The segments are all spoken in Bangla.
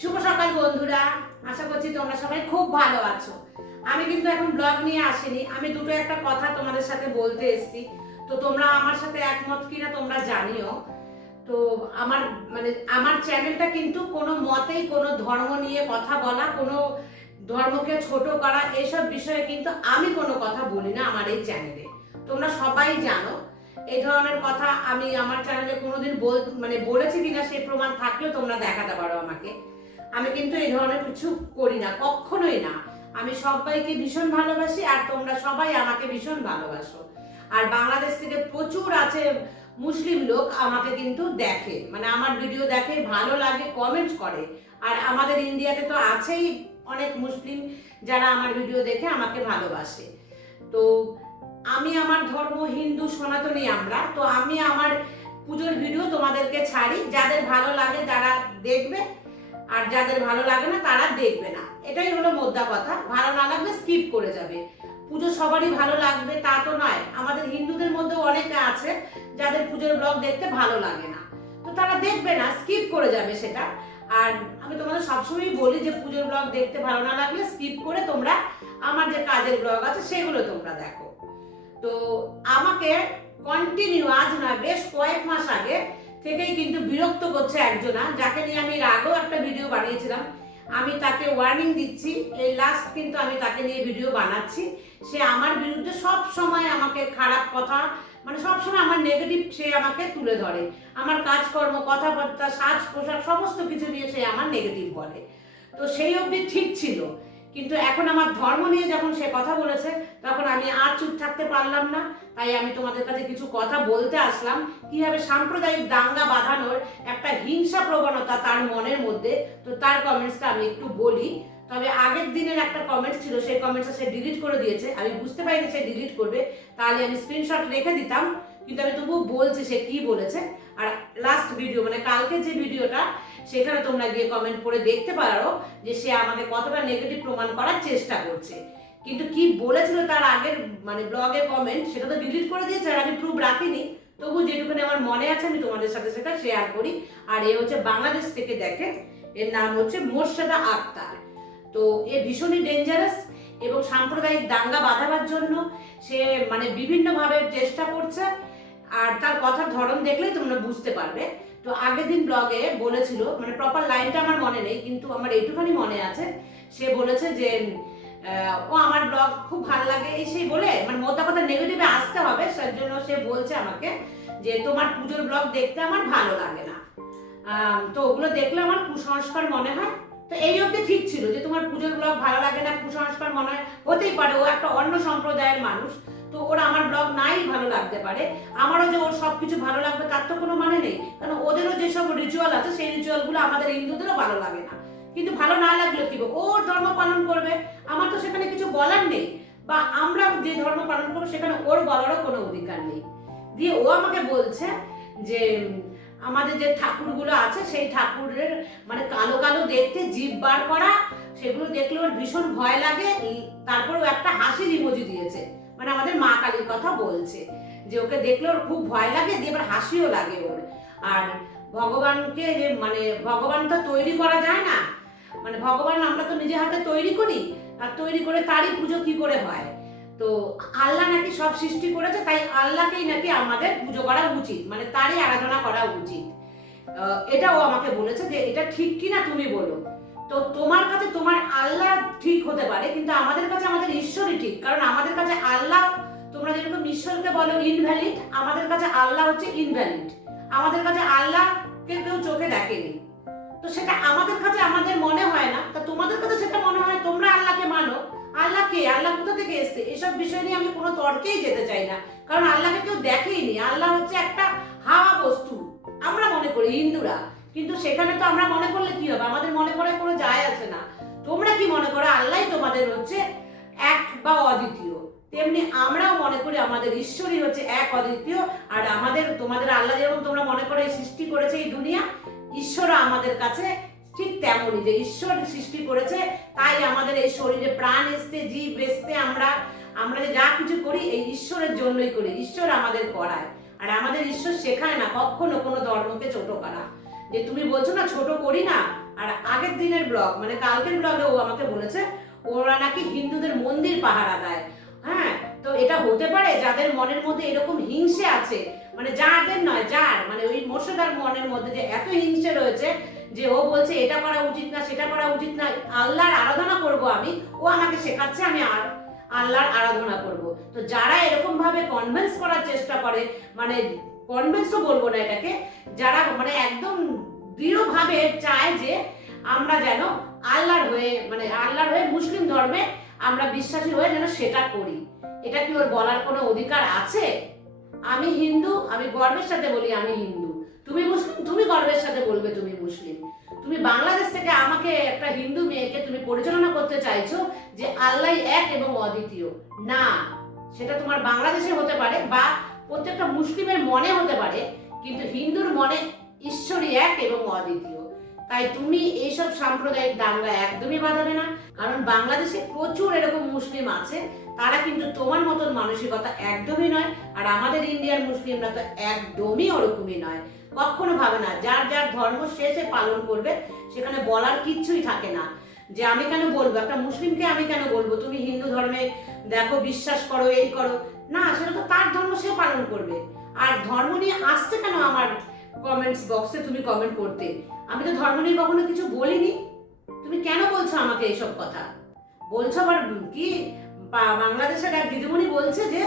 শুভ সকাল বন্ধুরা, আশা করছি তোমরা সবাই খুব ভালো আছো। আমি কিন্তু এখন ব্লগ নিয়ে আসিনি, আমি দুটো একটা কথা তোমাদের সাথে বলতে এসেছি। তো তোমরা আমার সাথে একমত কিনা তোমরা জানিও। তো আমার আমার চ্যানেলটা কিন্তু কোনো মতেই কোনো ধর্ম নিয়ে কথা বলা, কোনো ধর্মকে ছোট করা এইসব বিষয়ে কিন্তু আমি কোনো কথা বলি না আমার এই চ্যানেলে। তোমরা সবাই জানো এই ধরনের কথা আমি আমার চ্যানেলে কোনোদিন বলেছি কিনা সেই প্রমাণ থাকলেও তোমরা দেখাতে পারো আমাকে। আমি কিন্তু এই ধরনের কিছু করি না, কখনোই না। আমি সবাইকে ভীষণ ভালোবাসি আর তোমরা সবাই আমাকে ভীষণ ভালোবাসো। আর বাংলাদেশ থেকে প্রচুর আছে মুসলিম লোক আমাকে কিন্তু দেখে, আমার ভিডিও দেখে, ভালো লাগে, কমেন্ট করে। আর আমাদের ইন্ডিয়াতে তো আছেই অনেক মুসলিম যারা আমার ভিডিও দেখে আমাকে ভালোবাসে। তো আমি আমার ধর্ম হিন্দু সনাতনী, তো আমি আমার পুজোর ভিডিও তোমাদেরকে ছাড়ি, যাদের ভালো লাগে তারা দেখবে আর যাদের ভালো লাগে না তারা দেখবে না। এটাই হলো মোদ্দা কথা। ভালো না লাগলে স্কিপ করে যাবে। পুজো সবারই ভালো লাগবে তা তো নয়, আমাদের হিন্দুদের মধ্যে অনেকে আছে যাদের পুজোর ব্লগ দেখতে ভালো লাগে না, তো তারা দেখবে না, স্কিপ করে যাবে সেটা। আর আমি তোমাদের সবসময় বলি যে পুজোর ব্লগ দেখতে ভালো না লাগলে স্কিপ করে তোমরা আমার যে কাজের ব্লগ আছে সেগুলো তোমরা দেখো। তো আমাকে কন্টিনিউ, আজ না বেশ কয়েক মাস আগে থেকেই কিন্তু বিরক্ত করছে একজনা, যাকে নিয়ে আমি এর আগেও একটা ভিডিও বানিয়েছিলাম। আমি তাকে ওয়ার্নিং দিচ্ছি, এই লাস্ট কিন্তু আমি তাকে নিয়ে ভিডিও বানাচ্ছি। সে আমার বিরুদ্ধে সব সময় আমাকে খারাপ কথা, সব সময় আমার নেগেটিভ সে আমাকে তুলে ধরে। আমার কাজকর্ম, কথাবার্তা, সাজ পোশাক সমস্ত কিছু নিয়ে সে আমার নেগেটিভ বলে। তো সেই অবধি ঠিক ছিল, কিন্তু এখন আমার ধর্ম নিয়ে যখন সে কথা বলেছে তখন আমি আর চুপ থাকতে পারলাম না। তাই আমি তোমাদের কাছে কিছু কথা বলতে আসলাম, কিভাবে সাম্প্রদায়িক দাঙ্গা বাঁধানোর একটা হিংসা প্রবণতা তার মনের মধ্যে। তো তার কমেন্টসটা আমি একটু বলি। তবে আগের দিনের একটা কমেন্টস ছিল, সেই কমেন্টসটা সে ডিলিট করে দিয়েছে। আমি বুঝতে পারিনি সে ডিলিট করবে, তাহলে আমি স্ক্রিনশট রেখে দিতাম, কিন্তু আমি তবুও বলছি সে কি বলেছে। আর লাস্ট ভিডিও কালকে যে ভিডিওটা, সেখানে তোমরা গিয়ে কমেন্ট করে দেখতে পারো যে সে আমাকে কতটা নেগেটিভ প্রমাণ করার চেষ্টা করছে। কিন্তু কি বলেছিল তার আগের ব্লগের কমেন্ট, সেটা তো ডিলিট করে দিয়েছে আর আমি প্রুফ রাখিনি। তবু যেটুকুনি আমার মনে আছে আমি তোমাদের সাথে সেটা শেয়ার করি। আর এ হচ্ছে বাংলাদেশ থেকে দেখে, এর নাম হচ্ছে মোর্শেদা আক্তার। তো এ ভীষণই ডেঞ্জারাস এবং সাম্প্রদায়িক দাঙ্গা বাঁধাবার জন্য সে বিভিন্নভাবে চেষ্টা করছে। আর তার কথার ধরন দেখলেই তোমরা বুঝতে পারবে। তো আগের দিন ব্লগে বলেছিল, প্রপার লাইনটা আমার মনে নেই, কিন্তু আমার এইটুখানি মনে আছে। সে বলেছে যে ও আমার ব্লগ খুব ভালো লাগে এই সেই বলে, মোদ্দা কথা নেগেটিভে আসতে হবে, সেই জন্য সে বলছে আমাকে যে তোমার পুজোর ব্লগ দেখতে আমার ভালো লাগে না। তো ওগুলো দেখলে আমার কুসংস্কার মনে হয়। তো এই অবধি ঠিক ছিল যে তোমার পুজোর ব্লগ ভালো লাগে না, কুসংস্কার মনে হয়, হতেই পারে, ও একটা অন্য সম্প্রদায়ের মানুষ, তো ওর আমার ব্লগ নাই ভালো লাগতে পারে। আমারও যে ওর সবকিছু ভালো লাগবে তার তো কোনো মানে নেই, কারণ ওদেরও যেসব রিচুয়াল আছে সেই রিচুয়ালগুলো আমাদের হিন্দুদেরও ভালো লাগে না। কিন্তু ভালো না লাগলে কি, ওর ধর্ম পালন করবে, আমার তো সেখানে কিছু বলার নেই। বা আমরা যে ধর্ম পালন করবো সেখানে ওর বলারও কোনো অধিকার নেই। দিয়ে ও আমাকে বলছে যে আমাদের যে ঠাকুরগুলো আছে সেই ঠাকুরের কালো কালো দেখতে, জিভ বার করা, সেগুলো দেখলে ওর ভীষণ ভয় লাগে। তারপর ও একটা হাসির ইমোজি দিয়েছে, আমাদের মা কালীর কথা বলছে, যে ওকে দেখলে ওর খুব ভয় লাগে, দিয়ে এবার হাসিও লাগে ওর। আর ভগবানকে যে ভগবান তো তৈরি করা যায় না, ভগবান আমরা তো নিজে হাতে তৈরি করি, আর তৈরি করে তারই পুজো কি করে হয়? তো আল্লাহ নাকি সব সৃষ্টি করেছে, তাই আল্লাহকেই নাকি আমাদের পুজো করা উচিত, তারই আরাধনা করা উচিত। এটাও আমাকে বলেছে যে এটা ঠিক কিনা তুমি বলো। তো তোমার কাছে তোমার আল্লাহ ঠিক হতে পারে, কিন্তু আমাদের কাছে আমাদের ঈশ্বরই ঠিক, কারণ আমাদের কাছে আল্লাহ, তোমরা যেরকম ঈশ্বরকে বলো ইনভ্যালিড, আমাদের কাছে আল্লাহ হচ্ছে ইনভ্যালিড। আমাদের কাছে আল্লাহকে কেউ চোখে দেখেনি, তো সেটা আমাদের কাছে আমাদের মনে হয় না, তা তোমাদের কাছে সেটা মনে হয়, তোমরা আল্লাহকে মানো। আল্লাহ কে, আল্লাহ কোথা থেকে এসছে, এসব বিষয় নিয়ে আমি কোনো তর্কেই যেতে চাই না, কারণ আল্লাহকে কেউ দেখেইনি। আল্লাহ হচ্ছে একটা হাওয়া বস্তু আমরা মনে করি হিন্দুরা, কিন্তু সেখানে তো আমরা মনে করলে কি হবে, আমাদের মনে করে কোনো যায় আসে না। তোমরা কি মনে করো আল্লাহ তোমাদের হচ্ছে এক বা অদ্বিতীয়, তেমনি আমরাও মনে করি আমাদের ঈশ্বরই হচ্ছে এক অদ্বিতীয়। আর তোমাদের আল্লাহ যেরকম তোমরা মনে করে সৃষ্টি করেছে এই দুনিয়া, ঈশ্বরও আমাদের কাছে ঠিক তেমনই, যে ঈশ্বর সৃষ্টি করেছে, তাই আমাদের এই শরীরে প্রাণ এসছে, জীব এসছে, আমরা যে যা কিছু করি এই ঈশ্বরের জন্যই করি, ঈশ্বর আমাদের করায়। আর আমাদের ঈশ্বর শেখায় না কখনো কোনো ধর্মকে ছোট করা। যে তুমি বলছো না ছোট করি না, আর আগের দিনের ব্লগ মানে কালকের ব্লগে ও আমাকে বলেছে ওরা নাকি হিন্দুদের মন্দির পাহারা দেয়। হ্যাঁ, তো এটা হতে পারে যাদের মনের মধ্যে এরকম হিংসে আছে, মানে যাদের নয় যার, মানে ওই মোর্শেদার মনের মধ্যে যে এত হিংসে রয়েছে যে ও বলছে এটা করা উচিত না সেটা করা উচিত না, আল্লাহর আরাধনা করব আমি, ও আমাকে শেখাচ্ছে আমি আর আল্লাহর আরাধনা করব। তো যারা এরকম ভাবে কনভিন্স করার চেষ্টা করে, মানে কনভিন্সও বলবো না এটাকে, যারা মানে একদম দৃঢ়ভাবে চায় যে আমরা যেন আল্লাহর হয়ে মানে আল্লাহর হয়ে মুসলিম ধর্মে আমরা বিশ্বাসী হয়ে যেন সেটা করি, এটা কি ওর বলার কোনো অধিকার আছে? আমি হিন্দু, আমি গর্বের সাথে বলি আমি হিন্দু, তুমি মুসলিম, তুমি গর্বের সাথে বলবে তুমি মুসলিম। তুমি বাংলাদেশ থেকে আমাকে একটা হিন্দু মেয়েকে তুমি পরিচালনা করতে চাইছো যে আল্লাহ এক এবং অদ্বিতীয়। না, সেটা তোমার বাংলাদেশে হতে পারে বা প্রত্যেকটা মুসলিমের মনে হতে পারে, কিন্তু হিন্দুর মনে ঈশ্বরই এক এবং অদ্বিতীয়। তাই তুমি এইসব সাম্প্রদায়িক দাঙ্গা একদমই বাঁধাবে না, কারণ বাংলাদেশে প্রচুর এরকম মুসলিম আছে, তারা কিন্তু তোমার মতন মানসিকতা একদমই নয়। আর আমাদের ইন্ডিয়ার মুসলিমরা তো একদমই ওরকমই নয়, কখনো ভাবে না যার যার ধর্ম শেষে পালন করবে, সেখানে বলার কিচ্ছুই থাকে না যে আমি কেন বলবো, একটা মুসলিমকে আমি কেন বলবো তুমি হিন্দু ধর্মে দেখো বিশ্বাস করো এই করো, না, সেটা তো তার ধর্ম সে পালন করবে। আর ধর্ম নিয়ে আসছে কেন আমার কমেন্টস বক্সে তুমি কমেন্ট করতে? আমি তো ধর্ম নিয়ে কখনো কিছু বলিনি, তুমি কেন বলছো আমাকে এইসব কথা? বলছো আবার কি বাংলাদেশের এক দিদিমণি বলছে যে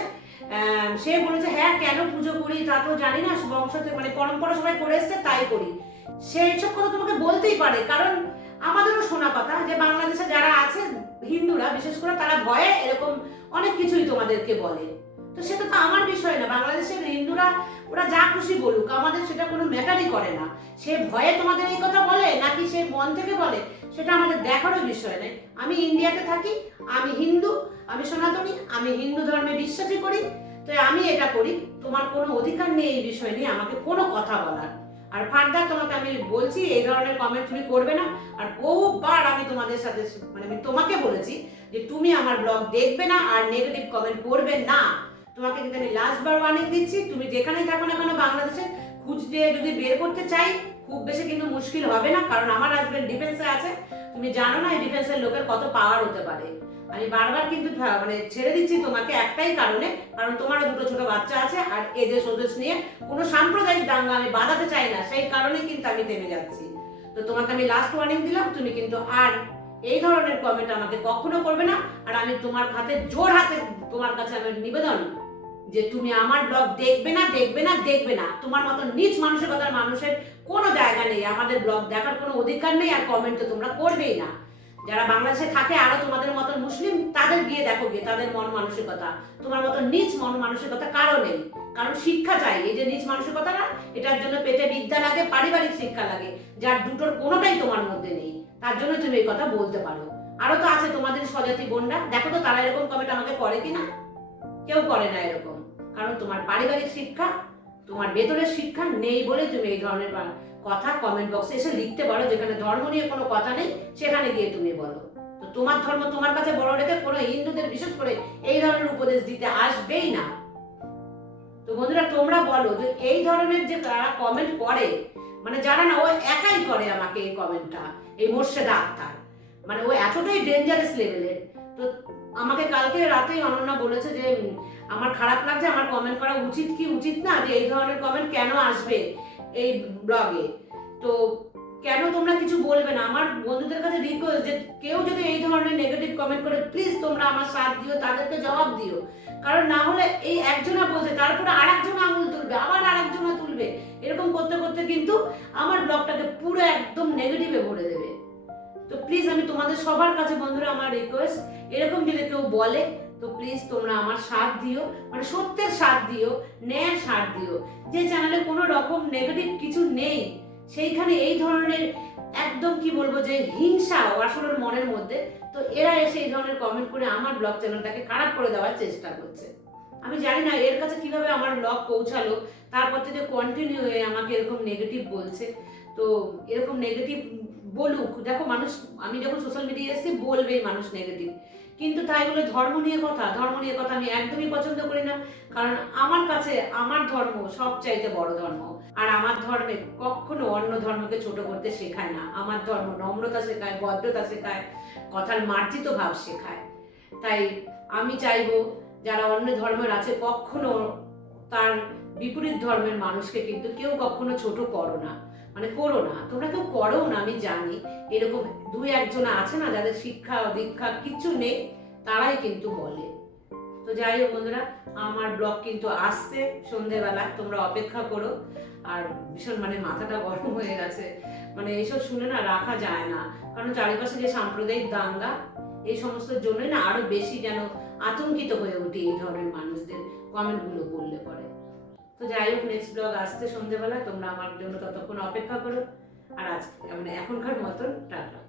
সে বলেছে হ্যাঁ কেন পুজো করি তা তো জানি না, বংশ থেকে মানে পরম্পরা সবাই করে এসছে তাই করি। সে এইসব কথা তোমাকে বলতেই পারে, কারণ আমাদেরও শোনা কথা যে বাংলাদেশে যারা আছে হিন্দুরা বিশেষ করে তারা ভয়ে এরকম অনেক কিছুই তোমাদেরকে বলে। তো সেটা তো আমার বিষয় না, বাংলাদেশের হিন্দুরা ওরা যা খুশি বলুক, আমাদের সেটা কোনো ম্যাটারই করে না। সে ভয়ে তোমাদের এই কথা বলে নাকি সে মন থেকে বলে সেটা আমাদের দেখারও বিষয় নেই। আমি ইন্ডিয়াতে থাকি, আমি হিন্দু, আমি সনাতনী, আমি হিন্দু ধর্মে বিশ্বাসী করি, তো আমি এটা করি। তোমার কোনো অধিকার নেই এই বিষয় নিয়ে আমাকে কোনো কথা বলার। আর ফার্দার তোমাকে আমি বলছি এই ধরনের কমেন্ট তুমি করবে না। আর বহুবার আমি তোমাদের সাথে মানে আমি তোমাকে বলেছি যে তুমি আমার ব্লগ দেখবে না আর নেগেটিভ কমেন্ট করবে না। তোমাকে কিন্তু আমি লাস্ট বার ওয়ার্নিং দিচ্ছি, তুমি যেখানেই থাকো না কেন বাংলাদেশে খুঁজতে যদি বের করতে চাই খুব বেশি কিন্তু মুশকিল হবে না, কারণ আমার হাজবেন্ড ডিফেন্সে আছে। তুমি জানো না এই ডিফেন্সের লোকের কত পাওয়ার হতে পারে। আমি বারবার কিন্তু মানে ছেড়ে দিচ্ছি তোমাকে একটাই কারণে, কারণ তোমারও দুটো ছোট বাচ্চা আছে আর এদের ওদেশ নিয়ে কোনো সাম্প্রদায়িক দাঙ্গা আমি বাঁধাতে চাই না, সেই কারণেই কিন্তু আমি থেমে যাচ্ছি। তো তোমাকে আমি লাস্ট ওয়ার্নিং দিলাম, তুমি কিন্তু আর এই ধরনের কমেন্ট আমাকে কখনো করবে না। আর আমি তোমার হাতে জোর হাতে তোমার কাছে আমার নিবেদন যে তুমি আমার ব্লগ দেখবে না, দেখবে না, দেখবে না। তোমার মতো নিচ মানসিকতার মানুষের কোনো জায়গা নেই, আমাদের ব্লগ দেখার কোনো অধিকার নেই, আর কমেন্ট তো তোমরা করবেই না। যারা বাংলাদেশে থাকে আরো তোমাদের মতো মুসলিম, তাদের গিয়ে দেখো গিয়ে তাদের মন মানসিকতা, তোমার মতো নিচ মন মানসিকতা কারো নেই। কারণ শিক্ষা চাই, এই যে নিচ মানসিকতাটা, এটার জন্য পেটে বিদ্যা লাগে, পারিবারিক শিক্ষা লাগে, যার দুটোর কোনোটাই তোমার মধ্যে নেই। তার জন্য তুমি এই কথা বলতে পারো। আরো তো আছে তোমাদের স্বজাতি বোনরা, দেখো তো তারা এরকম কমেন্ট আমাকে করে কিনা। কেউ করে না এরকম, কারণ তোমার পারিবারিক শিক্ষা, তোমার ভেতরের শিক্ষা নেই বলে তুমি এই ধরনের কথা কমেন্ট বক্সে এসে লিখতে পারো। যেখানে ধর্ম নিয়ে কোনো কথা নেই সেখানে গিয়ে তুমি বলো। তো তোমার ধর্ম তোমার কাছে বড় রেখে কোনো হিন্দুদের বিশেষ করে এই ধরনের উপদেশ দিতে আসবেই না। তো বন্ধুরা তোমরা বলো যে এই ধরনের যে তারা কমেন্ট করে, মানে যারা না ও একাই করে আমাকে এই কমেন্টটা, এই মোর্শেদা আক্তার, মানে ও এতটাই ডেঞ্জারাস লেভেলের। তো আমাকে কালকে রাতেই অনন্যা বলেছে যে আমার খারাপ লাগছে, আমার কমেন্ট করা উচিত কি উচিত না, যে এই ধরনের কমেন্ট কেন আসবে এই ব্লগে, তো কেন তোমরা কিছু বলবে না। আমার বন্ধুদের কাছে রিকোয়েস্ট যে কেউ যদি এই ধরনের নেগেটিভ কমেন্ট করে প্লিজ তোমরা আমার সাথ দিও, তাদেরকে জবাব দিও। কারণ না হলে এই একজনা বলছে তারপরে আরেকজন আঙুল তুলবে, আবার আরেকজনা তুলবে, এরকম করতে করতে কিন্তু আমার ব্লগটাকে পুরো একদম নেগেটিভে ভরে দেবে। তো প্লিজ আমি তোমাদের সবার কাছে বন্ধুরা আমার রিকোয়েস্ট, এরকম যদি কেউ বলে তো প্লিজ তোমরা আমার সাথ দিও, মানে সত্যের সাথ দিও, ন্যায়ের সাথ দিও। যে চ্যানেলে কোনো রকম নেগেটিভ কিছু নেই সেইখানে এই ধরনের একদম কি বলবো যে হিংসা আসলে মনের মধ্যে, তো এরা এসে এই ধরনের কমেন্ট করে আমার ব্লগ চ্যানেলটাকে খারাপ করে দেওয়ার চেষ্টা করছে। আমি জানি না এর কাছে কিভাবে আমার ব্লগ পৌঁছালো, তারপর থেকে কন্টিনিউ হয়ে আমাকে এরকম নেগেটিভ বলছে। তো এরকম নেগেটিভ বলুক, দেখো মানুষ, আমি যখন সোশ্যাল মিডিয়ায় এসেছি বলবেই মানুষ নেগেটিভ, কিন্তু তাই বলে ধর্ম নিয়ে কথা আমি একদমই পছন্দ করি না। কারণ আমার কাছে আমার ধর্ম সবচাইতে বড় ধর্ম। আর আমার ধর্মে কখনো অন্য ধর্মকে ছোট করতে শেখায় না। আমার ধর্ম নম্রতা শেখায়, ভদ্রতা শেখায়, কথার মার্জিত ভাব শেখায়। তাই আমি চাইবো যারা অন্য ধর্মের আছে কখনো তার বিপরীত ধর্মের মানুষকে কিন্তু কেউ কখনো ছোট করো না, মানে করো না, তোমরা কেউ করো না আমি জানি। এরকম দুই একজন আছে না যাদের শিক্ষা দীক্ষা কিছু নেই, তারাই কিন্তু বলে। তো যাই হোক বন্ধুরা, আমার ব্লগ কিন্তু আসছে সন্ধেবেলা, তোমরা অপেক্ষা করো। আর ভীষণ মানে মাথাটা গরম হয়ে গেছে, মানে এইসব শুনে না রাখা যায় না। কারণ চারিপাশে যে সাম্প্রদায়িক দাঙ্গা, এই সমস্ত জন্যই না আরো বেশি যেন আতঙ্কিত হয়ে উঠি এই ধরনের মানুষদের কমেন্টগুলো পড়লে পরে। তো যাই হোক, নেক্সট ব্লগ আসতে সন্ধেবেলা, তোমরা আমার জন্য ততক্ষণ অপেক্ষা করো। আর আজকে মানে এখনকার মতন টাটা।